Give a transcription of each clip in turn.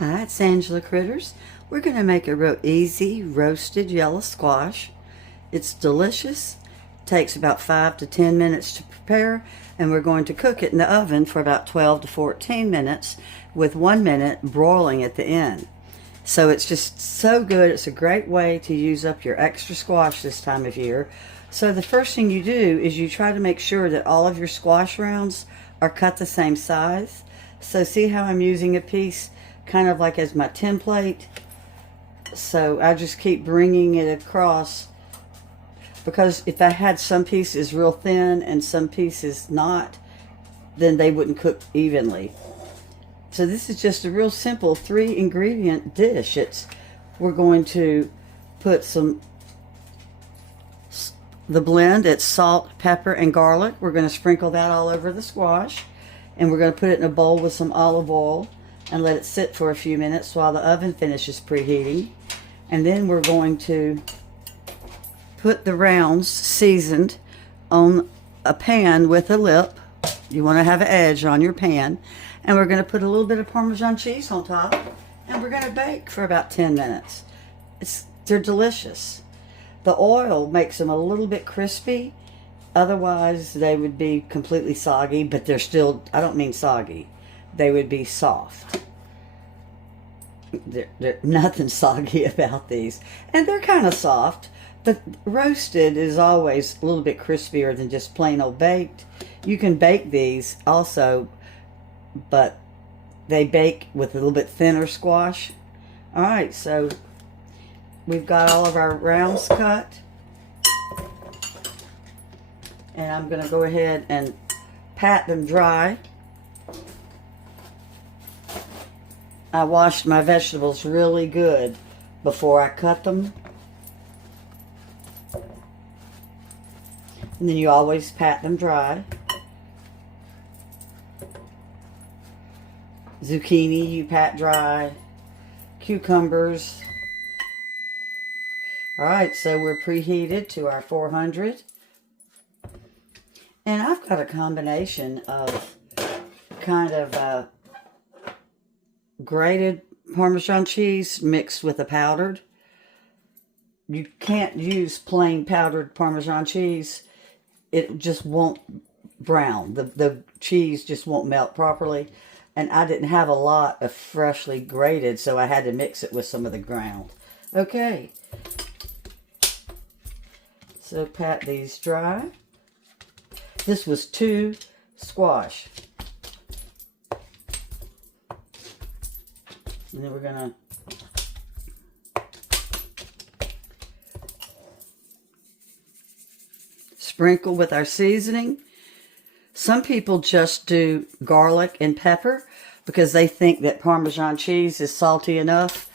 Hi, it's Angela Critters. We're going to make a real easy roasted yellow squash. It's delicious. Takes about 5 to 10 minutes to prepare, and we're going to cook it in the oven for about 12 to 14 minutes with 1 minute broiling at the end. So it's just so good. It's a great way to use up your extra squash this time of year. So the first thing you do is you try to make sure that all of your squash rounds are cut the same size. So see how I'm using a piece kind of like as my template. So I just keep bringing it across, because if I had some pieces real thin and some pieces not, then they wouldn't cook evenly. So this is just a real simple 3-ingredient dish. We're going to put the blend. It's salt, pepper, and garlic. We're going to sprinkle that all over the squash, and we're going to put it in a bowl with some olive oil and let it sit for a few minutes while the oven finishes preheating. And then we're going to put the rounds seasoned on a pan with a lip. You want to have an edge on your pan. And we're going to put a little bit of Parmesan cheese on top, and we're going to bake for about 10 minutes. They're delicious. The oil makes them a little bit crispy. Otherwise, they would be completely soggy, but they're still, I don't mean soggy. They would be soft. There's nothing soggy about these. And they're kind of soft, but roasted is always a little bit crispier than just plain old baked. You can bake these also, but they bake with a little bit thinner squash. Alright, so we've got all of our rounds cut. And I'm going to go ahead and pat them dry. I washed my vegetables really good before I cut them. And then you always pat them dry. Zucchini you pat dry. Cucumbers. Alright, so we're preheated to our 400. And I've got a combination of kind of grated Parmesan cheese mixed with a powdered. You can't use plain powdered Parmesan cheese. It just won't brown. The cheese just won't melt properly. And I didn't have a lot of freshly grated, so I had to mix it with some of the ground. Okay. So pat these dry. This was 2 squash. And then we're going to sprinkle with our seasoning. Some people just do garlic and pepper because they think that Parmesan cheese is salty enough.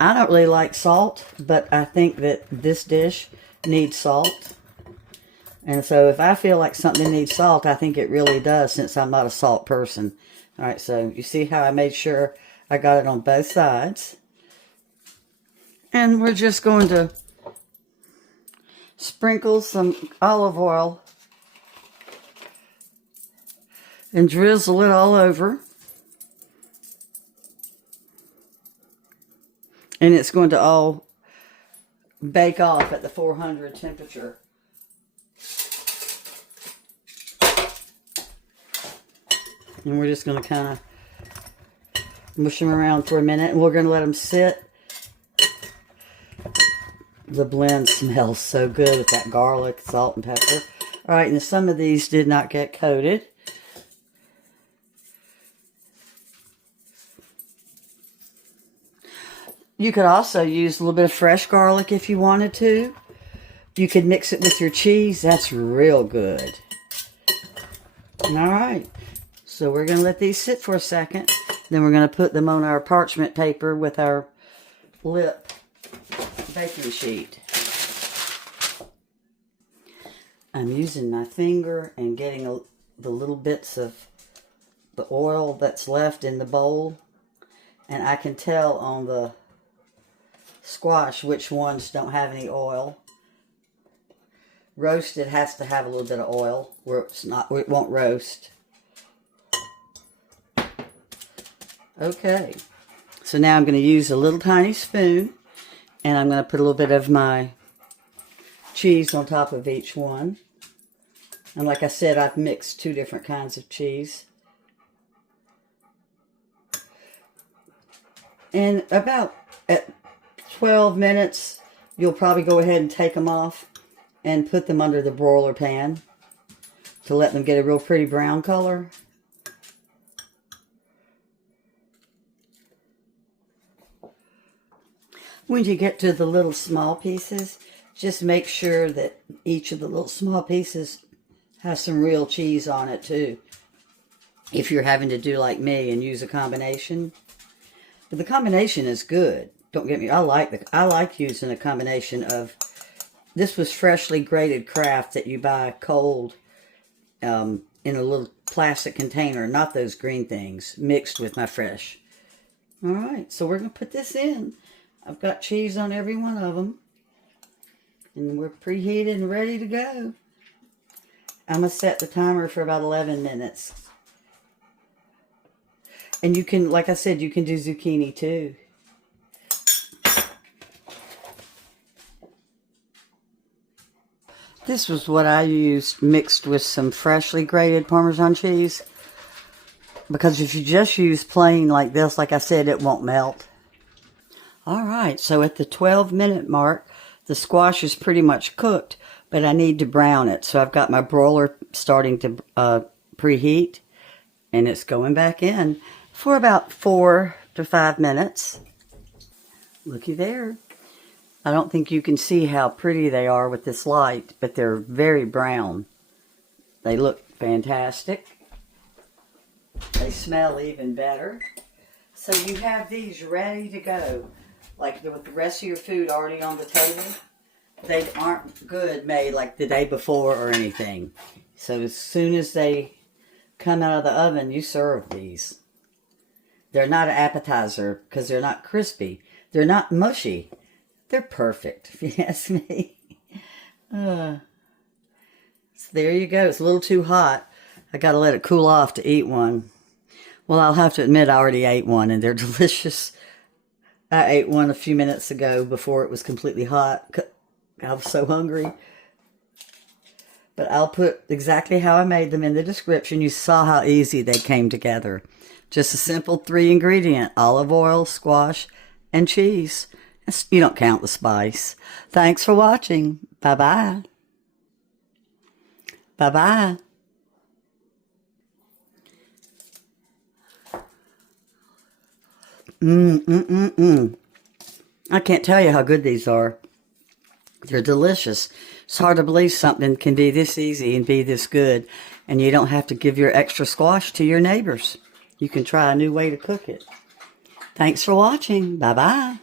I don't really like salt, but I think that this dish needs salt. And so if I feel like something needs salt, I think it really does, since I'm not a salt person. Alright, so you see how I made sure I got it on both sides. And we're just going to sprinkle some olive oil and drizzle it all over. And it's going to all bake off at the 400 temperature. And we're just going to kind of mush them around for a minute, and we're going to let them sit. The blend smells so good with that garlic, salt, and pepper. Alright, and some of these did not get coated. You could also use a little bit of fresh garlic if you wanted to. You could mix it with your cheese. That's real good. Alright, so we're going to let these sit for a second. Then we're going to put them on our parchment paper with our lip baking sheet. I'm using my finger and getting the little bits of the oil that's left in the bowl. And I can tell on the squash which ones don't have any oil. Roasted has to have a little bit of oil where it won't roast. Okay, So now I'm going to use a little tiny spoon, and I'm going to put a little bit of my cheese on top of each one. And like I said, I've mixed 2 different kinds of cheese. And about at 12 minutes, you'll probably go ahead and take them off and put them under the broiler pan to let them get a real pretty brown color. When you get to the little small pieces, just make sure that each of the little small pieces has some real cheese on it too. If you're having to do like me and use a combination. But the combination is good. Don't get me, I like using a combination of, this was freshly grated Kraft that you buy cold in a little plastic container, not those green things, mixed with my fresh. All right, so we're going to put this in. I've got cheese on every one of them. And we're preheated and ready to go. I'm going to set the timer for about 11 minutes. And you can, like I said, you can do zucchini too. This was what I used mixed with some freshly grated Parmesan cheese. Because if you just use plain like this, like I said, it won't melt. Alright, so at the 12-minute mark, the squash is pretty much cooked, but I need to brown it. So I've got my broiler starting to preheat, and it's going back in for about 4 to 5 minutes. Looky there. I don't think you can see how pretty they are with this light, but they're very brown. They look fantastic. They smell even better. So you have these ready to go. Like with the rest of your food already on the table. They aren't good made like the day before or anything. So as soon as they come out of the oven, you serve these. They're not an appetizer because they're not crispy. They're not mushy. They're perfect, if you ask me. So there you go. It's a little too hot. I got to let it cool off to eat one. Well, I'll have to admit I already ate one, and they're delicious. I ate one a few minutes ago before it was completely hot. I was so hungry. But I'll put exactly how I made them in the description. You saw how easy they came together. Just a simple 3-ingredient, olive oil, squash, and cheese. You don't count the spice. Thanks for watching. Bye-bye. Bye-bye. I can't tell you how good these are. They're delicious. It's hard to believe something can be this easy and be this good, and you don't have to give your extra squash to your neighbors. You can try a new way to cook it. Thanks for watching. Bye-bye.